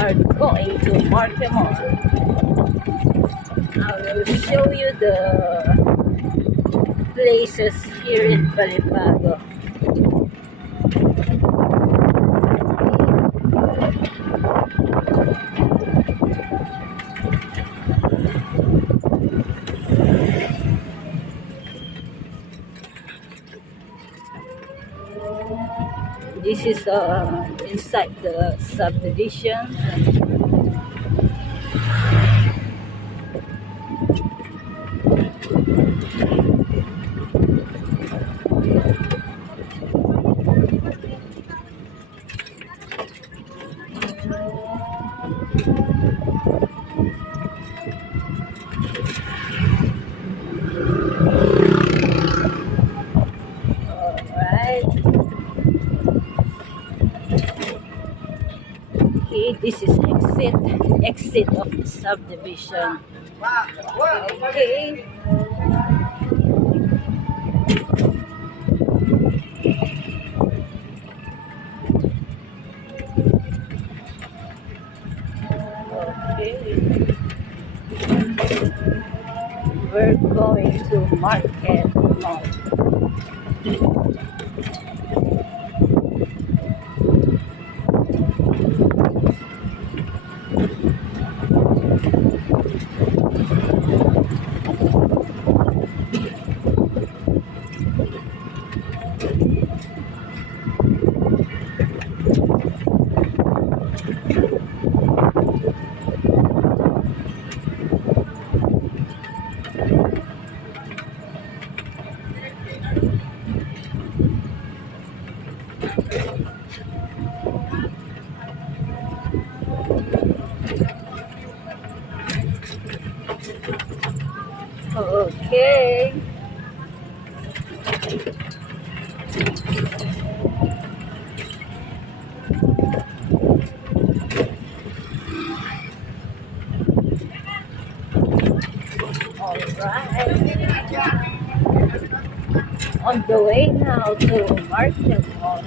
are going to Market Mall. I will show you the places here in Balibago. This is inside the subdivision. Okay, this is exit of the subdivision. Okay. We're going to Market Mall. Okay. Alright. On the way now to Market Mall.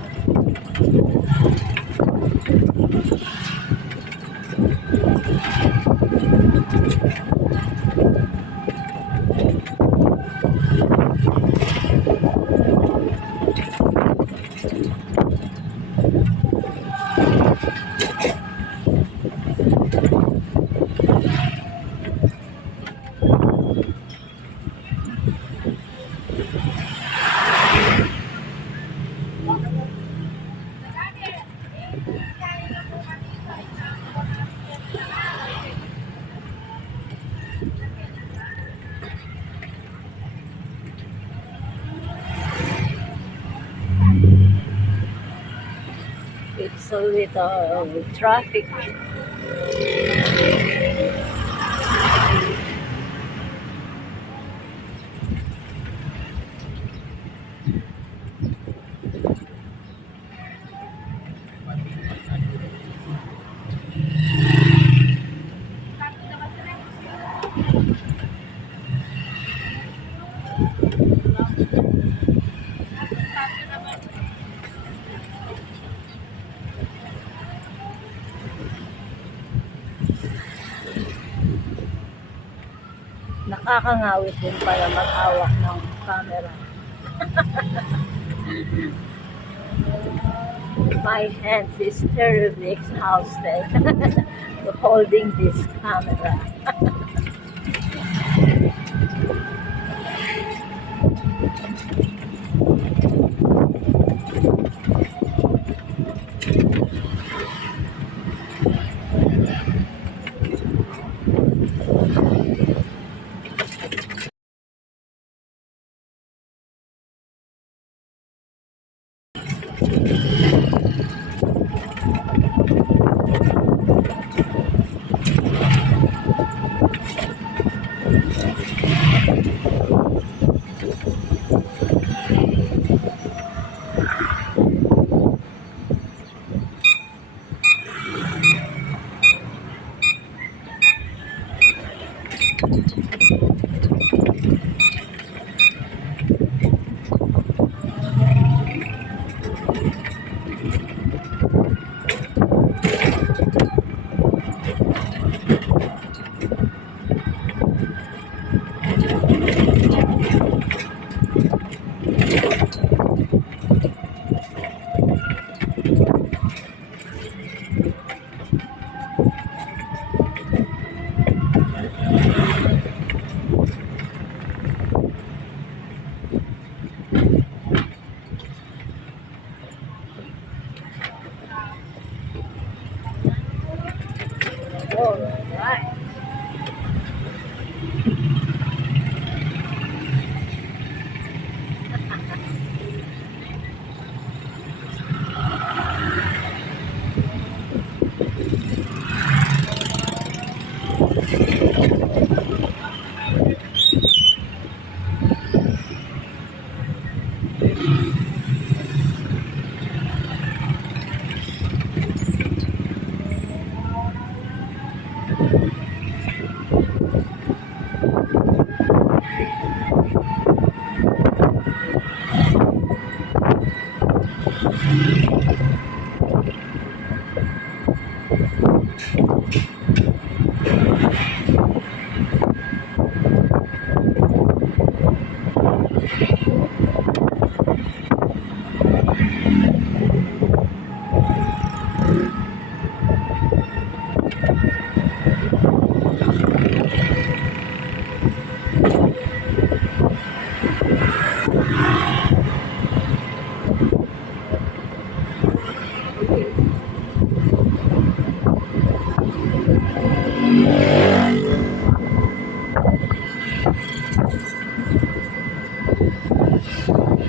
It's a little traffic. Nakakangawit din pala mag-hawak ng camera. My hands is terribly exhausted holding this camera. Alright.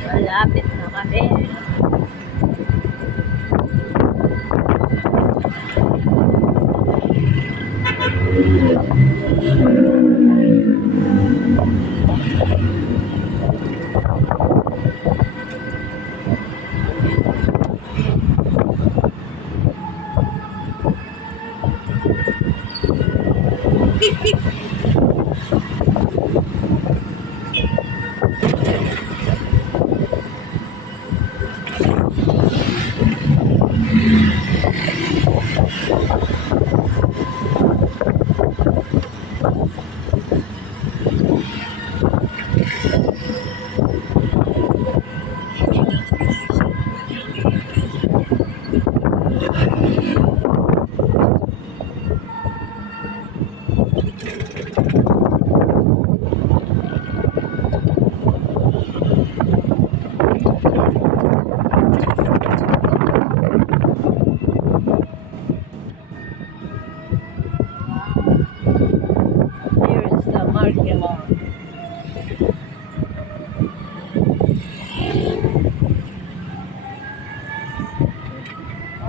Malapit na kami. Here is the market hall.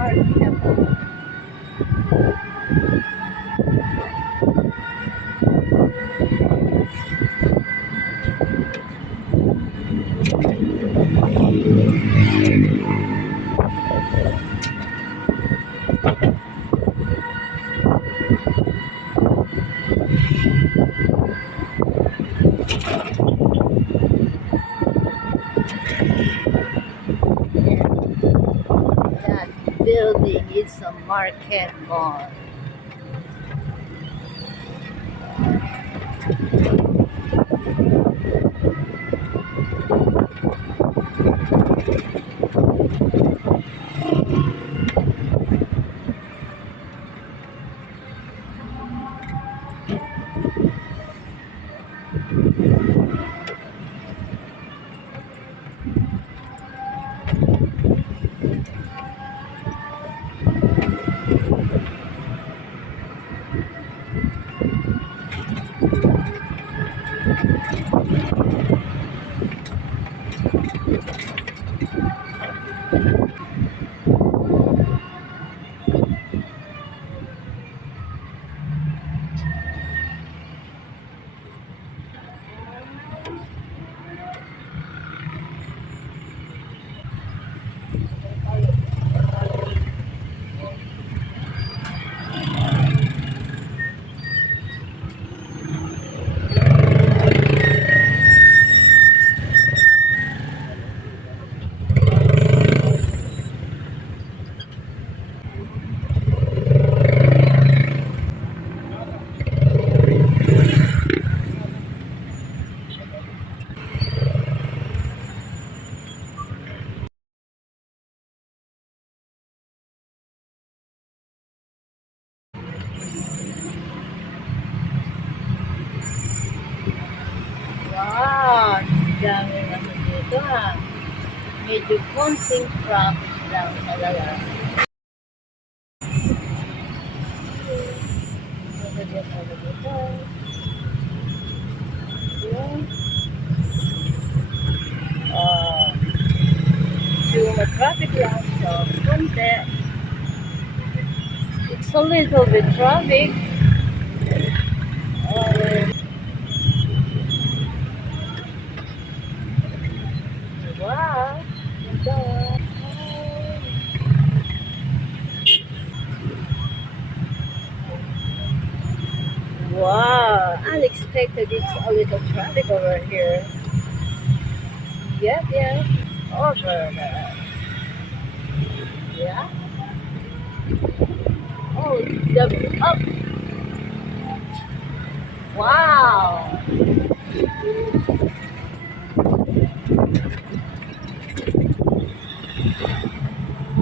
Market hall. That building is a market mall. Wow, dami naman dito ha. Medyo konting traffic lang talaga. It's a little bit traffic. Uh, wow. Wow, unexpected. It's a little traffic over here. Yep, yeah. Over there. Yeah. Oh, the up. Wow.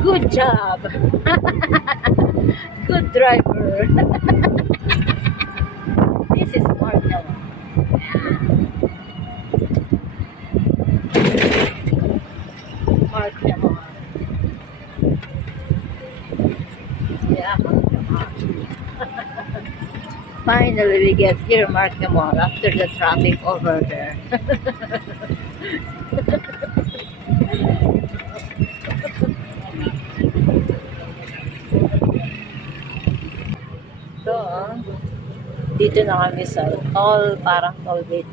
Good job. Good driver. This is Markel. Markel. Yeah, Markel. Finally, we get here, Markel after the traffic over there. So, dito na kami sa toll, parang toll gate.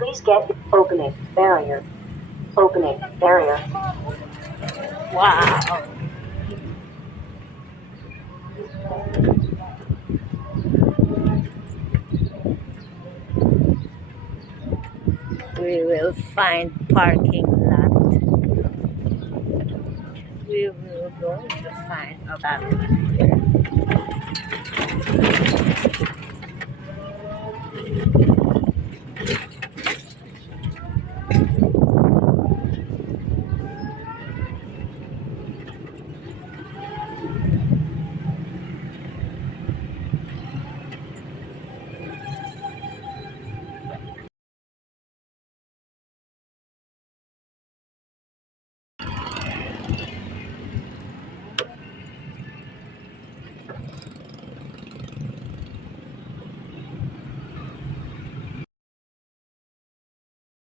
Please get opening barrier. Opening barrier. Wow. We will find parking lot. We will go to find a parking lot here.